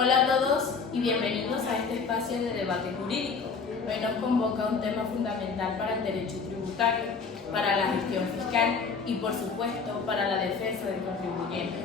Hola a todos y bienvenidos a este espacio de debate jurídico. Hoy nos convoca un tema fundamental para el derecho tributario, para la gestión fiscal y, por supuesto, para la defensa del contribuyente.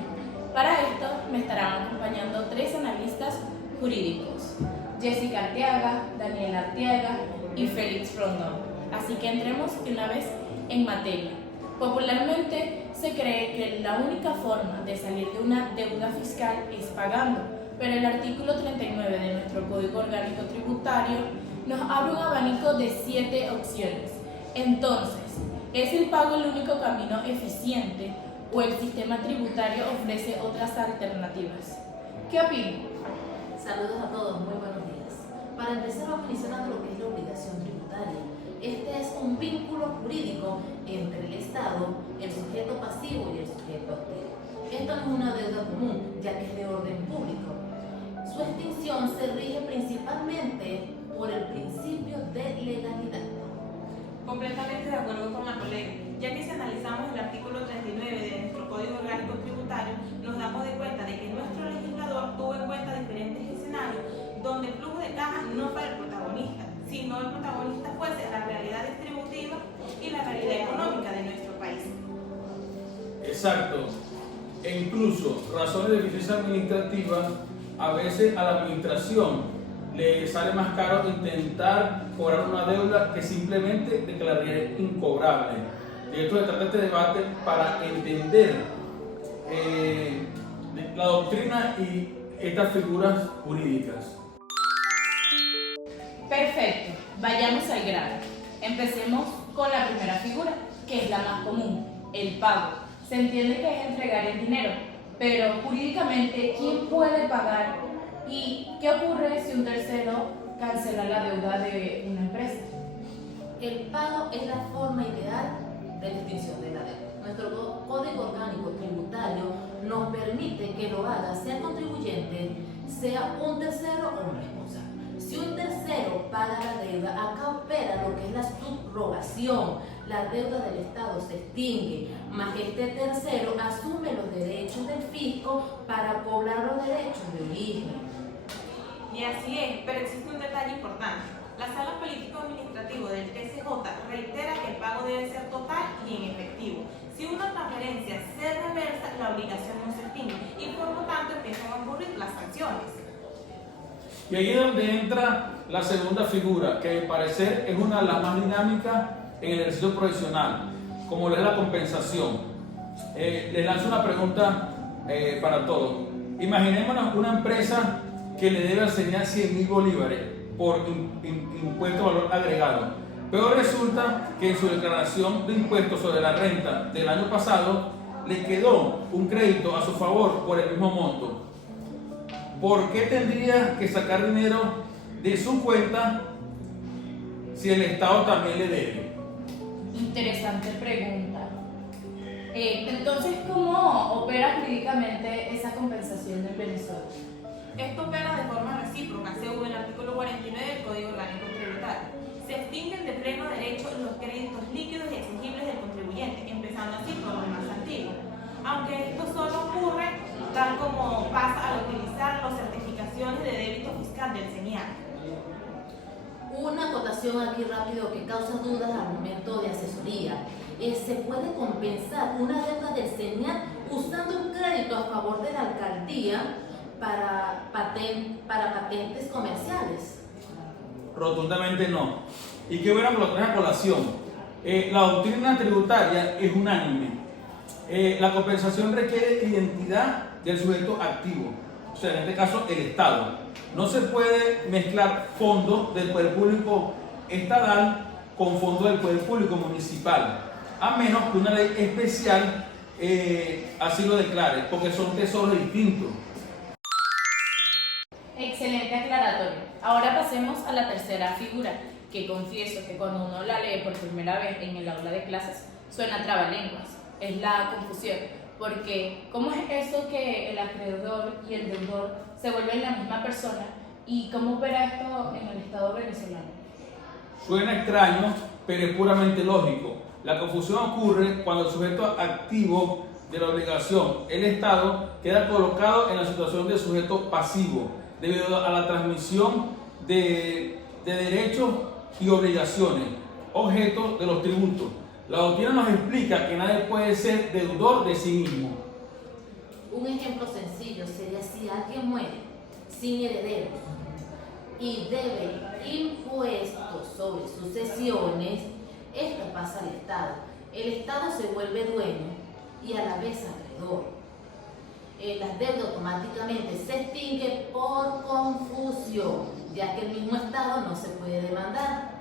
Para esto me estarán acompañando tres analistas jurídicos: Jessica Arteaga, Daniela Arteaga y Félix Rondón. Así que entremos de una vez en materia. Popularmente se cree que la única forma de salir de una deuda fiscal es pagando, pero el artículo 39 de nuestro Código Orgánico Tributario nos abre un abanico de 7 opciones. Entonces, ¿es el pago el único camino eficiente o el sistema tributario ofrece otras alternativas? ¿Qué opinan? Saludos a todos, muy buenos días. Para empezar, vamos mencionando lo que es la obligación tributaria. Este es un vínculo jurídico entre el Estado, el sujeto pasivo y el sujeto activo. Esto no es una deuda común, ya que es de orden público. Su extinción se rige principalmente por el principio de legalidad. Completamente de acuerdo con la colega, ya que si analizamos el artículo 39 de nuestro Código Orgánico Tributario, nos damos de cuenta de que nuestro legislador tuvo en cuenta diferentes escenarios donde el flujo de caja no fuera el protagonista, sino el protagonista fuese la realidad distributiva y la realidad económica de nuestro país. Exacto. E incluso razones de eficiencia administrativa, a veces a la administración le sale más caro intentar cobrar una deuda que simplemente declarar incobrable. De esto se trata este debate para entender la doctrina y estas figuras jurídicas. Perfecto, vayamos al grano. Empecemos con la primera figura, que es la más común, el pago. Se entiende que es entregar el dinero, pero jurídicamente, ¿quién puede pagar? ¿Y qué ocurre si un tercero cancela la deuda de una empresa? El pago es la forma ideal de la extinción de la deuda. Nuestro Código Orgánico Tributario nos permite que lo haga, sea el contribuyente, sea un tercero o un responsable. Si un tercero paga la deuda, acá opera lo que es la subrogación. La deuda del Estado se extingue, más este tercero asume los derechos del fisco para cobrar los derechos de origen. Y así es, pero existe un detalle importante. La Sala Político-Administrativo del TCJ reitera que el pago debe ser total y en efectivo. Si una transferencia se reversa, la obligación no se extingue y por lo tanto empiezan a ocurrir las sanciones. Y ahí es donde entra la segunda figura, que a mi parecer es una de las más dinámicas en el ejercicio profesional, como lo es la compensación. Les lanzo una pregunta para todos. Imaginémonos una empresa que le debe enseñar 100.000 bolívares por impuesto de valor agregado, pero resulta que en su declaración de impuestos sobre la renta del año pasado le quedó un crédito a su favor por el mismo monto. ¿Por qué tendría que sacar dinero de su cuenta si el Estado también le debe? Interesante pregunta. Entonces, ¿cómo opera jurídicamente esa compensación en Venezuela? Esto opera de forma recíproca, según el artículo 49 del Código Orgánico Tributario. Se extinguen de pleno derecho los créditos líquidos y exigibles del contribuyente, empezando así por los más antiguos. Aunque esto solo ocurre tal como pasa al utilizar las certificaciones de débito fiscal del CENIAC. Una acotación aquí rápido que causa dudas al momento de asesoría. ¿Se puede compensar una deuda del CENIAC usando un crédito a favor de la alcaldía para patentes comerciales? Rotundamente no. Y qué bueno que lo traes a colación. La doctrina tributaria es unánime. La compensación requiere identidad del sujeto activo, o sea, en este caso el Estado. No se puede mezclar fondos del poder público estatal con fondos del poder público municipal, a menos que una ley especial así lo declare, porque son tesoros distintos. Excelente aclaratorio. Ahora pasemos a la tercera figura, que confieso que cuando uno la lee por primera vez en el aula de clases suena trabalenguas. Es la confusión, porque ¿cómo es eso que el acreedor y el deudor se vuelven la misma persona? ¿Y cómo opera esto en el Estado venezolano? Suena extraño, pero es puramente lógico. La confusión ocurre cuando el sujeto activo de la obligación, el Estado, queda colocado en la situación de sujeto pasivo. debido a la transmisión de derechos y obligaciones, objeto de los tributos. La doctrina nos explica que nadie puede ser deudor de sí mismo. Un ejemplo sencillo sería si alguien muere sin herederos y debe impuestos sobre sucesiones, esto pasa al Estado. El Estado se vuelve dueño y a la vez acreedor. Las deudas automáticamente se extinguen por confusión, ya que el mismo Estado no se puede demandar.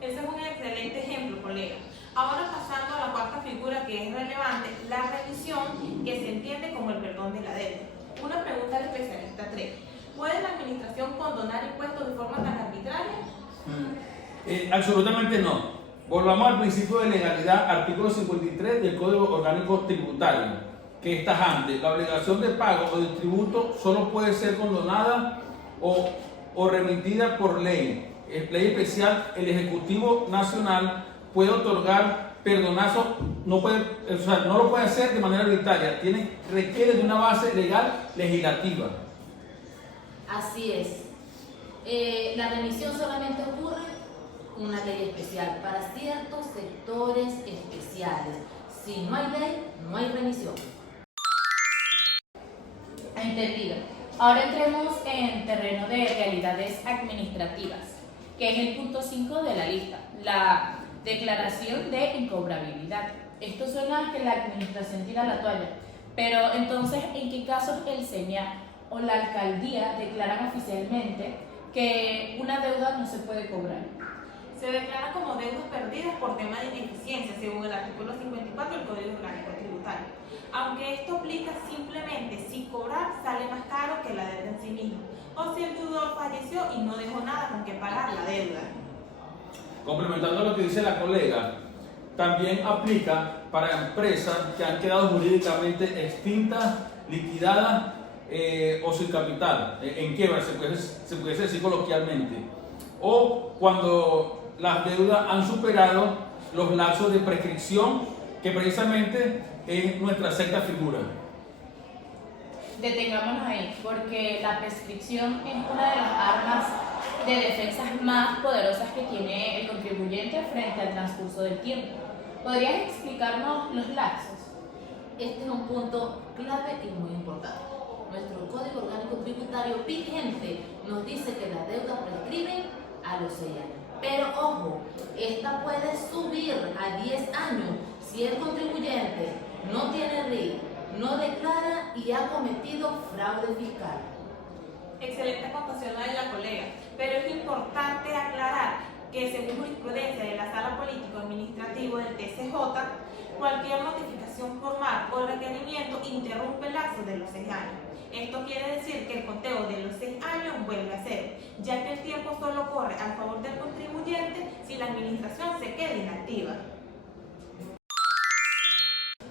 Ese es un excelente ejemplo, colega. Ahora pasando a la cuarta figura que es relevante, la remisión, que se entiende como el perdón de la deuda. Una pregunta al especialista 3. ¿Puede la administración condonar impuestos de forma tan arbitraria? Absolutamente no. Volvamos al principio de legalidad, artículo 53 del Código Orgánico Tributario, que es tajante. La obligación de pago o de tributo solo puede ser condonada o remitida por ley. Ley especial, el Ejecutivo Nacional puede otorgar perdonazo, no lo puede hacer de manera arbitraria, requiere de una base legal legislativa. Así es. La remisión solamente ocurre con una ley especial para ciertos sectores especiales. Si no hay ley, no hay remisión. Entendido. Ahora entremos en terreno de realidades administrativas, que es el punto 5 de la lista, la declaración de incobrabilidad. Esto suena a que la administración tira la toalla, pero entonces, ¿en qué casos el SENA o la alcaldía declaran oficialmente que una deuda no se puede cobrar? Se declara como deudas perdidas por tema de ineficiencia, según el artículo 54 del Código Orgánico Tributario. Aunque esto aplica simplemente si cobrar sale más caro que la deuda en sí misma, o si el deudor falleció y no dejó nada con que pagar la deuda. Complementando lo que dice la colega, también aplica para empresas que han quedado jurídicamente extintas, liquidadas o sin capital, en quiebra, se pudiese decir coloquialmente, o cuando las deudas han superado los lapsos de prescripción, que precisamente es nuestra sexta figura. Detengámonos ahí, porque la prescripción es una de las armas de defensas más poderosas que tiene el contribuyente frente al transcurso del tiempo. ¿Podrías explicarnos los lapsos? Este es un punto clave y muy importante. Nuestro Código Orgánico Tributario vigente nos dice que las deudas prescriben a los 6 años. Pero ojo, esta puede subir a 10 años si el contribuyente no tiene RIC, no declara y ha cometido fraude fiscal. Excelente acotación la de la colega, pero es importante aclarar que según jurisprudencia de la Sala Político Administrativo del TCJ, cualquier notificación formal o requerimiento interrumpe el lapso de los 6 años. Esto quiere decir que el conteo de los 6 años vuelve a cero, ya que el tiempo solo corre a favor del contribuyente si la administración se queda inactiva.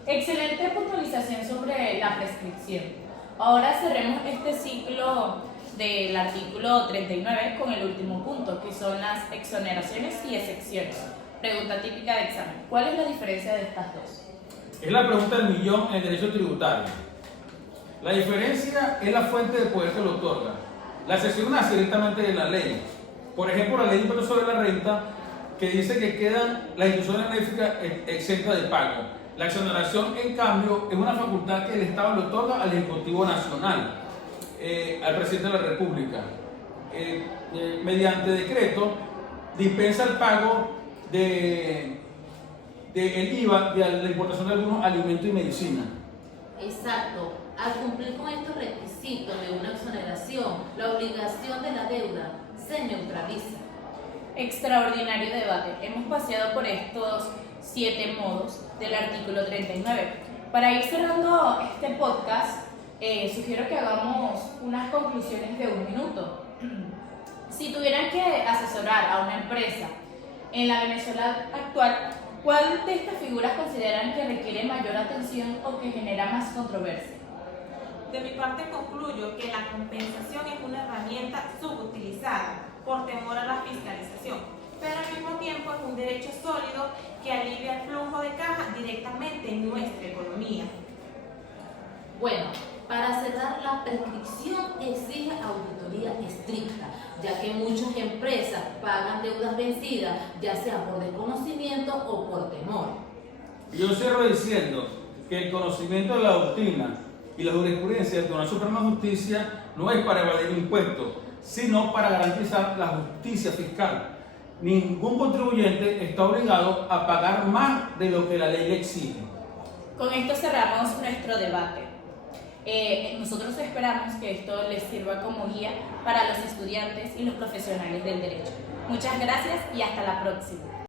Excelente puntualización sobre la prescripción. Ahora cerremos este ciclo del artículo 39 con el último punto, que son las exoneraciones y excepciones. Pregunta típica de examen. ¿Cuál es la diferencia de estas dos? Es la pregunta del millón en el derecho tributario. La diferencia es la fuente de poder que lo otorga. La excepción nace directamente de la ley. Por ejemplo, la ley de impuesto sobre la renta, que dice que quedan las instituciones benéficas exentas de pago. La exoneración, en cambio, es una facultad que el Estado le otorga al Ejecutivo Nacional, al Presidente de la República. Mediante decreto, dispensa el pago del IVA de la importación de algunos alimentos y medicinas. Exacto. Al cumplir con estos requisitos de una exoneración, la obligación de la deuda se neutraliza. Extraordinario debate. Hemos paseado por estos 7 modos del artículo 39. Para ir cerrando este podcast, sugiero que hagamos unas conclusiones de 1 minuto. Si tuvieran que asesorar a una empresa en la Venezuela actual, ¿cuál de estas figuras consideran que requiere mayor atención o que genera más controversia? De mi parte concluyo que la compensación es una herramienta subutilizada por temor a la fiscalización, pero al mismo tiempo es un derecho sólido que alivia el flujo de caja directamente en nuestra economía. Bueno, para cerrar la prescripción exige auditoría estricta, ya que muchas empresas pagan deudas vencidas, ya sea por desconocimiento o por temor. Yo cierro diciendo que el conocimiento de la doctrina y la jurisprudencia del Tribunal Supremo de Justicia no es para evadir impuestos, sino para garantizar la justicia fiscal. Ningún contribuyente está obligado a pagar más de lo que la ley le exige. Con esto cerramos nuestro debate. Nosotros esperamos que esto les sirva como guía para los estudiantes y los profesionales del derecho. Muchas gracias y hasta la próxima.